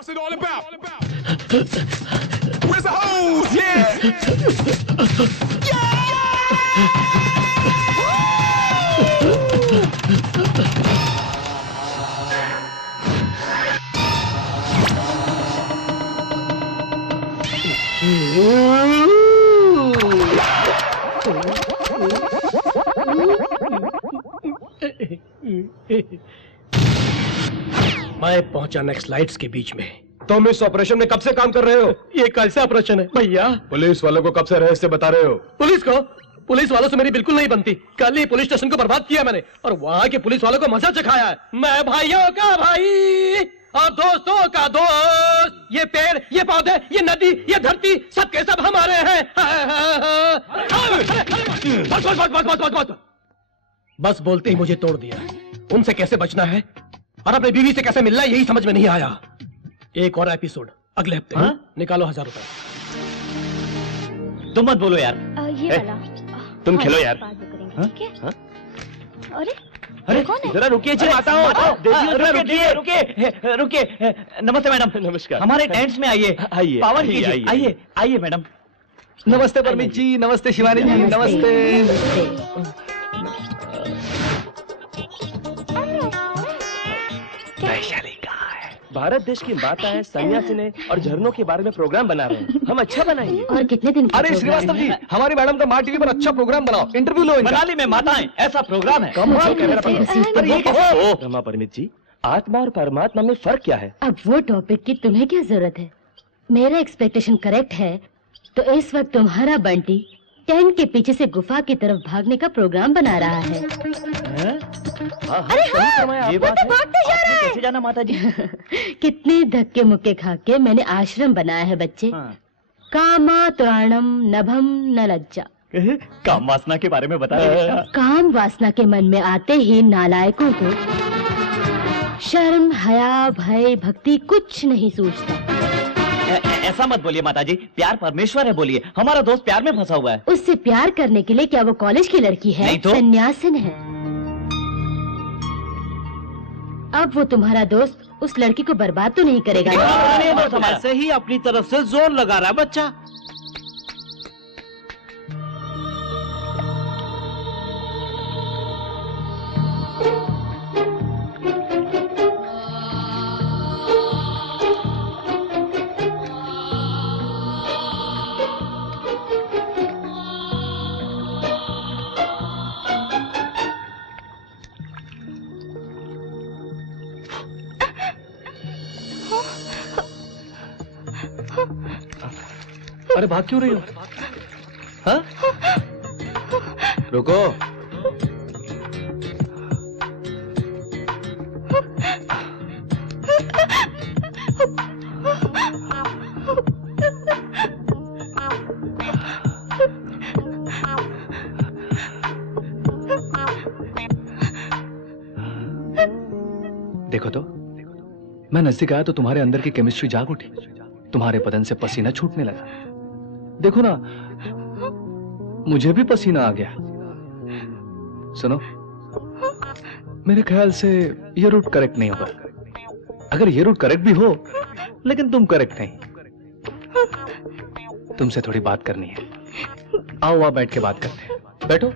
What's it all about? Where's the hose? Yeah! मैं पहुंचा next lights के बीच में। तुम इस ऑपरेशन में कब से काम कर रहे हो? ये कैसा ऑपरेशन है भैया? पुलिस वालों को कब से रहस्य बता रहे हो? पुलिस वालों से मेरी बिल्कुल नहीं बनती। कल ही पुलिस स्टेशन को बर्बाद किया मैंने और वहां के पुलिस वालों को मजा चखाया है। मैं भाइयों का भाई और दोस्तों का दोस्त। ये पेड़, ये पौधे, ये नदी, ये धरती सबके सब हमारे हैं। बस बोलते ही मुझे तोड़ दिया। उनसे कैसे बचना है और अपनी बीवी से कैसे मिलना है यही समझ में नहीं आया। एक और एपिसोड अगले हफ्ते। निकालो 1000 रुपए। तुम मत बोलो यार। ये वाला तुम खेलो यार। ठीक है? अरे कौन है? जरा रुकिए जी, आता हूँ। रुकिए। नमस्ते मैडम। नमस्कार। हमारे टेंट्स में आइए। पावन कीजिए। आइए मैडम। नमस्ते परमीत जी, नमस्ते शिवानी जी, नमस्ते। वैशाली कहाँ है? भारत देश की माताएं, सन्यासी ने और झरनों के बारे में प्रोग्राम बना रहे हैं। हम अच्छा बनाएंगे। और कितने दिन? अरे श्रीवास्तव जी, हमारी मैडम का माँ टीवी पर अच्छा प्रोग्राम बनाओ, इंटरव्यू लो। मनाली में माताएं, ऐसा प्रोग्राम है। रमा परमीत जी, आत्मा और परमात्मा में फर्क क्या है? अब वो टॉपिक की तुम्हें क्या जरूरत है? मेरा एक्सपेक्टेशन करेक्ट है तो इस वक्त तुम्हारा बंटी टेंट के पीछे से गुफा की तरफ भागने का प्रोग्राम बना रहा है। अरे हाँ, ये बात है। कैसे जाना माता जी? कितने धक्के मुक्के खा के मैंने आश्रम बनाया है बच्चे। कामा तुराणम नभम न लज्जा। काम वासना के बारे में बता रहे। काम वासना के मन में आते ही नालायकों को शर्म, हया, भय, भक्ति कुछ नहीं सूझता। ऐसा मत बोलिए माता जी, प्यार परमेश्वर है बोलिए। हमारा दोस्त प्यार में फंसा हुआ है। उससे प्यार करने के लिए क्या वो कॉलेज की लड़की है? नहीं तो? सन्यासिन है। अब वो तुम्हारा दोस्त उस लड़की को बर्बाद तो नहीं करेगा? ऐसे ही अपनी तरफ से जोर लगा रहा है बच्चा। अरे भाग क्यों रही हो? हाँ? रुको। देखो तो, मैं नजदीक आया तो तुम्हारे अंदर की केमिस्ट्री जाग उठी। तुम्हारे बदन से पसीना छूटने लगा। देखो ना, मुझे भी पसीना आ गया। सुनो, मेरे ख्याल से ये रूट करेक्ट नहीं होगा। अगर ये रूट करेक्ट भी हो, लेकिन तुम करेक्ट नहीं। तुमसे थोड़ी बात करनी है। आओ वहां बैठ के बात करते हैं। बैठो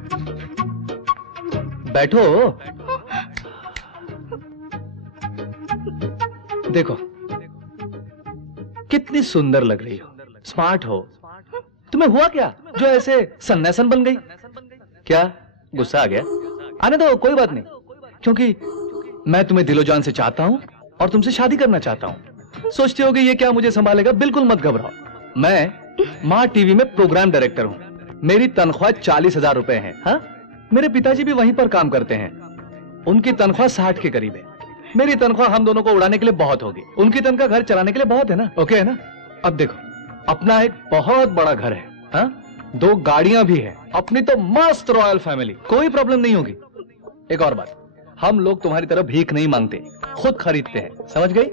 बैठो। देखो कितनी सुंदर लग रही हो, स्मार्ट हो। तुम्हें हुआ क्या जो ऐसे सन्यासन बन गई? क्या गुस्सा आ गया? आने दो, कोई बात नहीं, क्योंकि मैं तुम्हें दिलो जान से चाहता हूं और तुमसे शादी करना चाहता हूं। सोचते होगे ये क्या मुझे संभालेगा? बिल्कुल मत घबराओ। मैं माँ टीवी में प्रोग्राम डायरेक्टर हूं। मेरी तनख्वाह 40,000 रुपए है। हाँ, मेरे पिताजी भी वहीं पर काम करते हैं। उनकी तनख्वाह 60 के करीब है। मेरी तनख्वाह हम दोनों को उड़ाने के लिए बहुत होगी। उनकी तनख्वाह घर चलाने के लिए बहुत है ना। ओके है ना? अब देखो, अपना एक बहुत बड़ा घर है। हाँ, 2 गाड़ियां भी है। अपनी तो मस्त रॉयल फैमिली, कोई प्रॉब्लम नहीं होगी। एक और बात, हम लोग तुम्हारी तरह भीख नहीं मांगते, खुद खरीदते हैं। समझ गई?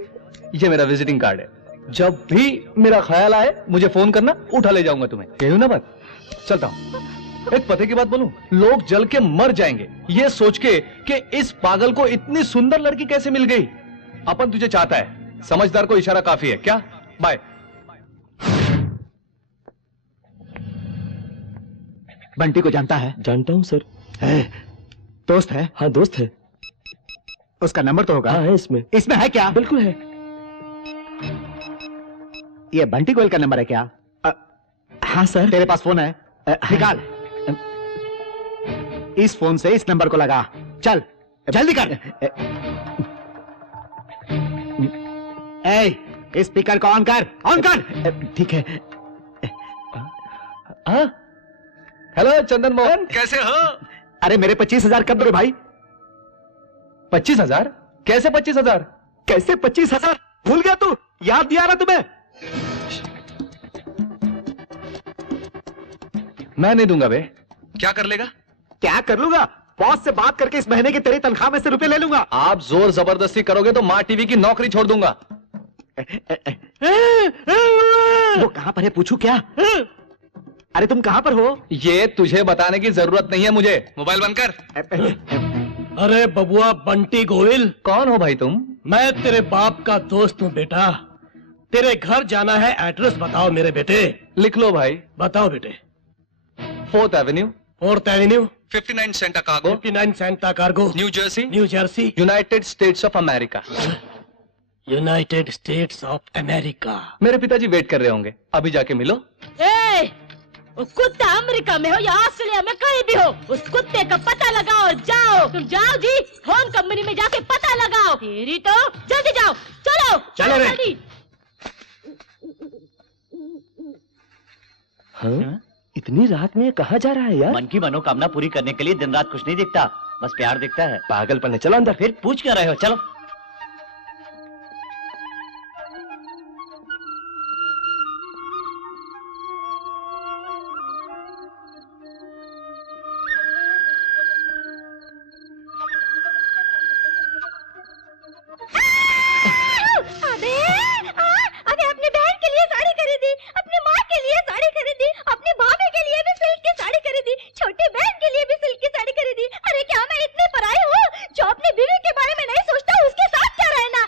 ये मेरा विजिटिंग कार्ड है। जब भी मेरा ख्याल आए मुझे फोन करना, उठा ले जाऊंगा तुम्हें। कही ना बात? चलता हूं। एक पते की बात बोलूं, लोग जल के मर जाएंगे ये सोच के कि इस पागल को इतनी सुंदर लड़की कैसे मिल गई। अपन तुझे चाहता है, समझदार को इशारा काफी है क्या? बाय। बंटी को जानता है? जानता हूँ सर। है? दोस्त है? हाँ दोस्त है। उसका नंबर तो होगा? हाँ है इसमें। इसमें है क्या? बिल्कुल है। ये बंटी गोयल का नंबर है क्या? हाँ सर। तेरे पास फोन है? निकाल। इस फोन से इस नंबर को लगा। चल जल्दी कर। ए, स्पीकर को ऑन कर, ऑन कर। ठीक है। हाँ? हेलो चंदन मोहन, कैसे हो? अरे मेरे 25,000 कब दोगे भाई? 25,000? कैसे 25,000? कैसे 25,000? भूल गया तू? याद नहीं आ रहा तुम्हें? मैं नहीं दूंगा बे। क्या कर लेगा? क्या कर लूंगा? बॉस से बात करके इस महीने की तेरी तनख्वाह में से रुपए ले लूंगा। आप जोर जबरदस्ती करोगे तो माँ टीवी की नौकरी छोड़ दूंगा। वो कहां पर है पूछू क्या? अरे तुम कहां पर हो? ये तुझे बताने की जरूरत नहीं है मुझे। मोबाइल बंद कर। अरे बबुआ बंटी गोयल, कौन हो भाई तुम? मैं तेरे बाप का दोस्त हूँ बेटा। तेरे घर जाना है, एड्रेस बताओ मेरे बेटे। लिख लो भाई। बताओ बेटे। 4th Avenue, 4th Avenue, 59 Santa cargo, 59 Santa cargo, new Jersey, new Jersey, United states of America. United states of America. मेरे पिताजी वेट कर रहे होंगे, अभी जाके मिलो। ए, वो कुत्ता अमेरिका में हो या ऑस्ट्रेलिया में कहीं भी हो, उस कुत्ते का पता लगाओ। जाओ, तुम जाओ जी, फोन कंपनी में जाके पता लगाओ। तेरी तो जल्दी जाओ, चलो चलो रे। जल्दी। हाँ? इतनी रात में कहाँ जा रहा है यार? मन की मनोकामना पूरी करने के लिए दिन रात कुछ नहीं दिखता, बस प्यार दिखता है। पागलपन है। चलो अंदर। फिर पूछ क्यों रहे हो? चलो। अबे अपनी बहन के लिए साड़ी खरीदी, अपनी माँ के लिए साड़ी खरीदी, अपनी भाभी के लिए भी सिल्क की साड़ी खरीदी, छोटी बहन के लिए भी सिल्क की साड़ी खरीदी। अरे क्या मैं इतनी पराई हूँ जो अपनी बीवी के बारे में नहीं सोचता? उसके साथ क्या रहना?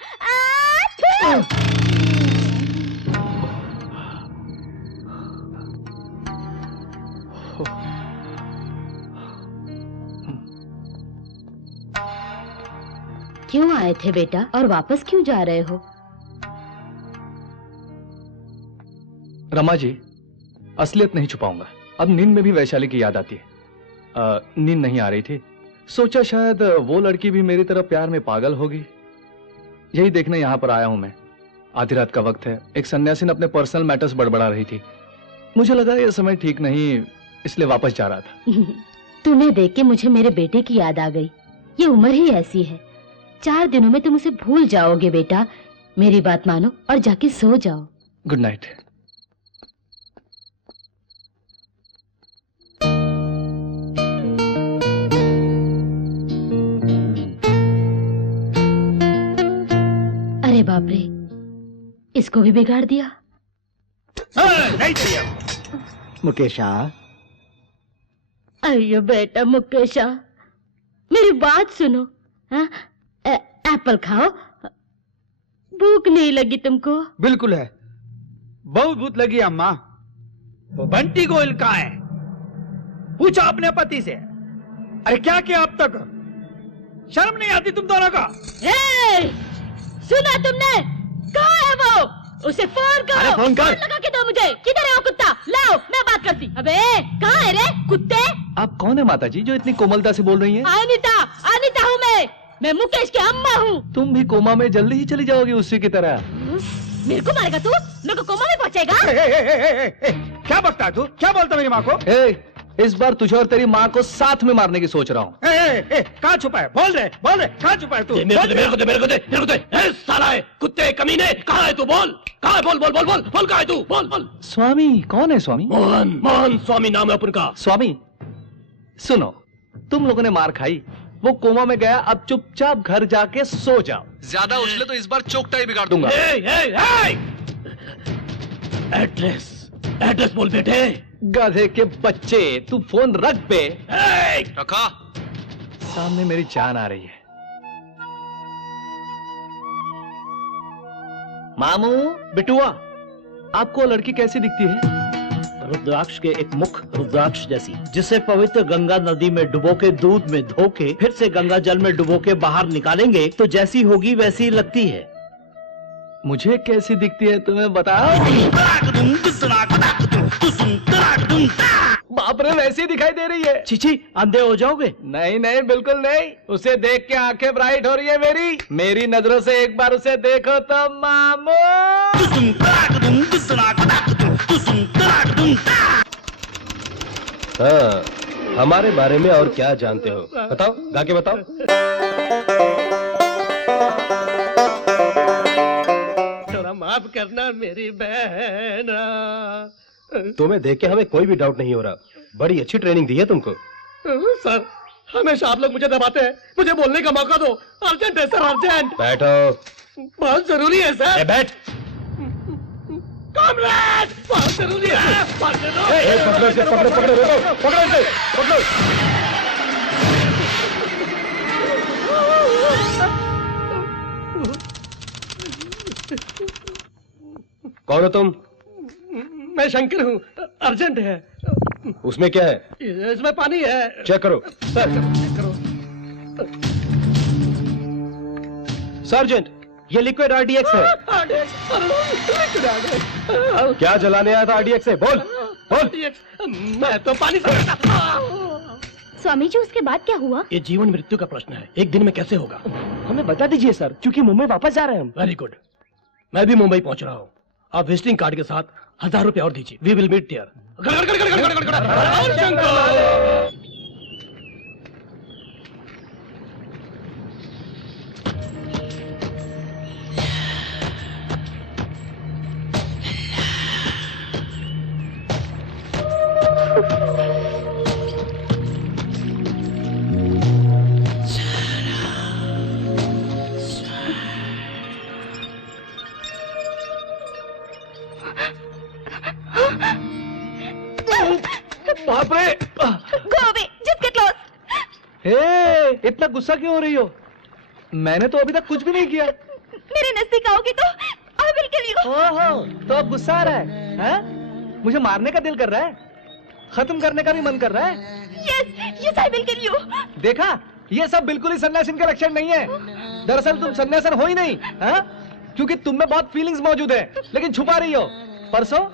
क्यों आए थे बेटा और वापस क्यों जा रहे हो? रमा जी, असलियत नहीं छुपाऊंगा। अब नींद में भी वैशाली की याद आती है। नींद नहीं आ रही थी, सोचा शायद वो लड़की भी मेरी तरह प्यार में पागल होगी। यही देखने यहाँ पर आया हूं मैं। आधी रात का वक्त है, एक सन्यासी अपने पर्सनल मैटर्स बड़बड़ा रही थी। मुझे लगा यह समय ठीक नहीं, इसलिए वापस जा रहा था। तुम्हें देख के मुझे मेरे बेटे की याद आ गई। ये उम्र ही ऐसी है, 4 दिनों में तुम उसे भूल जाओगे बेटा। मेरी बात मानो और जाके सो जाओ। Good night. अरे बाप रे, इसको भी बिगाड़ दिया। नहीं चाहिए। मुकेशा, अयो बेटा मुकेशा, मेरी बात सुनो। हाँ? एप्पल खाओ। भूख नहीं लगी तुमको? बिल्कुल है, बहुत भूख लगी अम्मा। वो बंटी गोयल कहाँ है? पूछा अपने पति से। अरे क्या किया अब तक? शर्म नहीं आती तुम दोनों का? सुना तुमने? कहाँ है वो? उसे फोन करो। अरे फोन कर। लगा के दो मुझे। किधर है वो कुत्ता? लाओ, मैं बात करती। अबे कहाँ है रे कुत्ते? आप कौन है माताजी जो इतनी कोमलता से बोल रही हैं? अनीता हूँ मैं मुकेश की अम्मा हूँ। तुम भी कोमा में जल्दी ही चली जाओगी उसी की तरह। मेरे को मारेगा तू? मेरे को कोमा में पहुँचेगा? क्या बकता है तू? क्या बोलता मेरी माँ को? इस बार तुझे और तेरी माँ को साथ में मारने की सोच रहा हूँ। कहाँ छुपा है? बोल रहे कहाँ छुपा है तू? मेरे को दे। ए, साला है, कुत्ते कमीने, कहाँ है तू? बोल, कहाँ है? बोल कहाँ है तू? बोल। स्वामी कौन है? स्वामी मोहन स्वामी नाम है अपन का। स्वामी सुनो, तुम लोगों ने मार खाई, वो कोमा में गया, अब चुपचाप घर जाके सो जाओ। ज्यादा उछले तो इस बार चोकटा ही बिगाड़ दूंगा। एड्रेस बोल बेटे। गधे के बच्चे, तू फोन रख पे। रखा। सामने मेरी जान आ रही है। मामू, बिटुआ, आपको लड़की कैसी दिखती है? रुद्राक्ष के एक मुख रुद्राक्ष जैसी, जिसे पवित्र गंगा नदी में डुबो के दूध में धो के फिर से गंगा जल में डुबो के बाहर निकालेंगे तो जैसी होगी वैसी लगती है। मुझे कैसी दिखती है तुम्हें बताओ। बाप रे, वैसी दिखाई दे रही है। चिची, अंधे हो जाओगे? नहीं नहीं, बिल्कुल नहीं। उसे देख के आंखें ब्राइट हो रही है मेरी। मेरी नजरों से एक बार उसे देखो तो मामू। हाँ, हमारे बारे में और क्या जानते हो? बताओ, गा के बताओ। थोड़ा माफ करना मेरी बहन। तुम्हें देख के हमें कोई भी डाउट नहीं हो रहा। बड़ी अच्छी ट्रेनिंग दी है तुमको। सर, हमेशा आप लोग मुझे दबाते हैं। मुझे बोलने का मौका दो। अर्जेंट है सर, अर्जेंट। बैठो। बहुत जरूरी है सर। बैठ। कॉमरेड, बहुत जरूरी है। पकड़ो इसे, पकड़ो, पकड़ो, पकड़ो, पकड़ो इसे, पकड़ो। कौन हो तुम? मैं शंकर हूँ। अर्जेंट है। उसमें क्या है? इसमें पानी है। चेक करो। सर, चेक करो। सर्जेंट, ये लिक्विड आरडीएक्स है। क्या जलाने आया था आरडीएक्स से? बोल, बोल। मैं तो पानी से। स्वामी जी, उसके बाद क्या हुआ? ये जीवन मृत्यु का प्रश्न है। एक दिन में कैसे होगा? हमें बता दीजिए सर, क्योंकि मुंबई वापस जा रहे हैं हम। Very good. मैं भी मुंबई पहुंच रहा हूँ। आप विजिटिंग कार्ड के साथ 1000 रुपए और दीजिए। We will meet there. बाप रे। Go away, just get lost. हे, इतना गुस्सा क्यों हो रही हो? मैंने तो अभी तक कुछ भी नहीं किया। मेरे नजदीक आओगे तो I will kill you. ओहो, तो अब गुस्सा आ रहा है? हैं? मुझे मारने का दिल कर रहा है? खत्म करने का भी मन कर रहा है? Yes, yes, I will kill you. देखा, ये सब बिल्कुल ही सन्यासीन के लक्षण नहीं है। दरअसल तुम सन्यासन हो ही नहीं, हैं? क्योंकि तुम में बहुत फीलिंग्स मौजूद है, लेकिन छुपा रही हो। परसों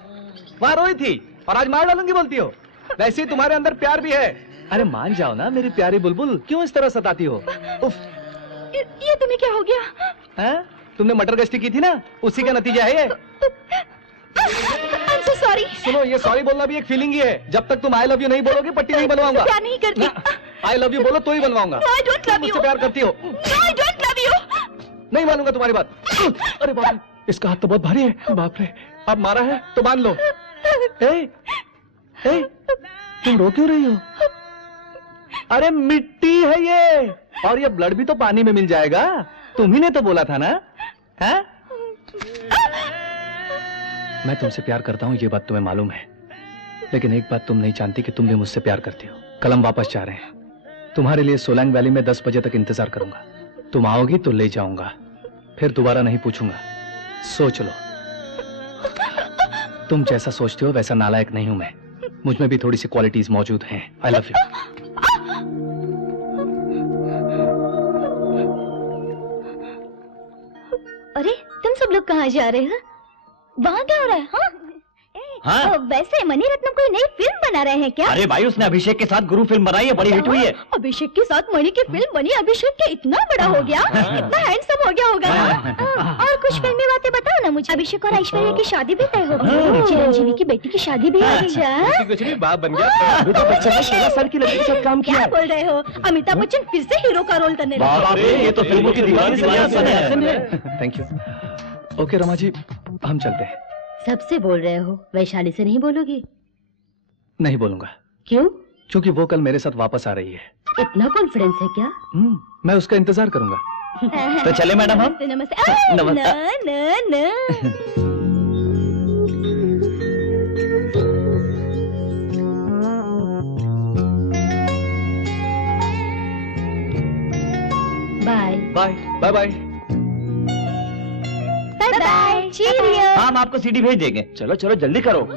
वहां रोई थी और आज मार डालूंगी बोलती हो। वैसे ही तुम्हारे अंदर प्यार भी है। अरे मान जाओ ना मेरी प्यारी बुलबुल, क्यों इस तरह सताती हो? उफ। ये तुम्हें क्या हो गया? हैं? तुमने मटर गश्ती की थी ना, उसी का नतीजा है ये। I'm so sorry. सुनो, ये सॉरी बोलना भी एक फीलिंग ही है। जब तक तुम आई लव यू नहीं बोलोगे, पट्टी नहीं बनवाऊंगा। प्यार नहीं करती। आई लव यू बोलो तो ही बनवाऊंगा। No, I don't love you. मुझसे प्यार करती हो? No, I don't love you. नहीं मानूंगा तुम्हारी बात। अरे बाप रे, इसका हाथ तो बहुत भारी है। बाप रे, अब मारा है तो मान लो। ए, तुम रो क्यों रही हो? अरे मिट्टी है ये, और ये ब्लड भी तो पानी में मिल जाएगा। तुम्ही ने तो बोला था ना, हैं? मैं तुमसे प्यार करता हूं, ये बात तुम्हें मालूम है। लेकिन एक बात तुम नहीं जानती कि तुम भी मुझसे प्यार करती हो। कल हम वापस जा रहे हैं। तुम्हारे लिए सोलैंग वैली में 10 बजे तक इंतजार करूंगा। तुम आओगी तो ले जाऊंगा, फिर दोबारा नहीं पूछूंगा। सोच लो। तुम जैसा सोचते हो वैसा नालायक नहीं हूं मैं। मुझ में भी थोड़ी सी क्वालिटीज मौजूद हैं। I love you. अरे तुम सब लोग कहाँ जा रहे हो? वहाँ क्या हो रहा है? हाँ? वैसे मणि रत्नम कोई नई फिल्म बना रहे हैं क्या? अरे भाई, उसने अभिषेक के साथ गुरु फिल्म बनाई है, बड़ी हिट हुई है। अभिषेक के साथ मणि की फिल्म बनी, अभिषेक क्या इतना बड़ा हो गया, इतना हैंडसम हो गया होगा ना? और कुछ फिल्मी बातें बताओ ना मुझे। अभिषेक और ऐश्वर्या की शादी भी तय हो गई, चिरंजीवी की बेटी की शादी भी। अच्छा, कुछ भी बाप बन गया। बेटा बच्चा ने 16 साल की लड़की के साथ काम किया क्या है। बोल रहे हो? अमिताभ बच्चन फिर से हीरो का रोल करने लगे। बाप रे, ये तो फिल्मों की दीवानी सन्यासन है। Thank you. Okay Rama ji, हम चलते हैं। सबसे बोल रहे हो, वैशाली से नहीं बोलोगी? नहीं बोलूंगा। क्यों? क्योंकि वो कल मेरे साथ वापस आ रही है। इतना कॉन्फिडेंस है क्या? मैं उसका इंतजार करूंगा। तो चले मैडम हम? नमस्ते नमस्ते। नमस्ते। न bye bye bye bye. Bye bye. हम आपको सीडी भेज देंगे। चलो चलो जल्दी करो।